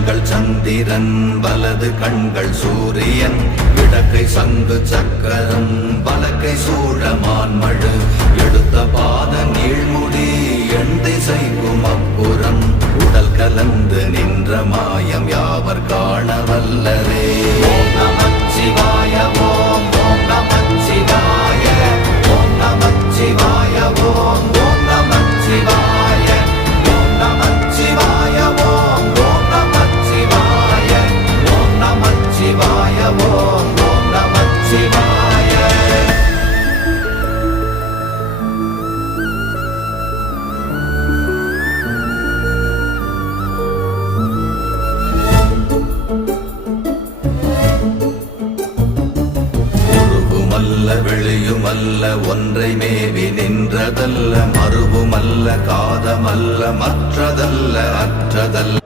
கண்கள் சந்திரன் வலது கண்கள் சூரியன் இடக்கை சங்கு சக்கரம் பலக்கை சூழமான்மழு எடுத்த பாத நீழ்முடி எண் திசைக்கும் அப்புறம் உடல் கலந்து நின்ற மாயம் யாவர் காண வல்லரே. ஓம் நமச்சிவாய ஓம் ஓம் நமச்சிவாய ஓம் நமச்சிவாய ஓம் ஓம் நமச்சிவாய ஓம் நமச்சிவாய ஓம் ஓம் நமச்சிவாய ஓம் நமச்சிவாய ஓம் ஓம் நமச்சிவாய. வெளியுமல்ல ஒன்றை மேவி நின்றதல்ல மறுவுமல்ல காதமல்ல மற்றதல்ல அற்றதல்ல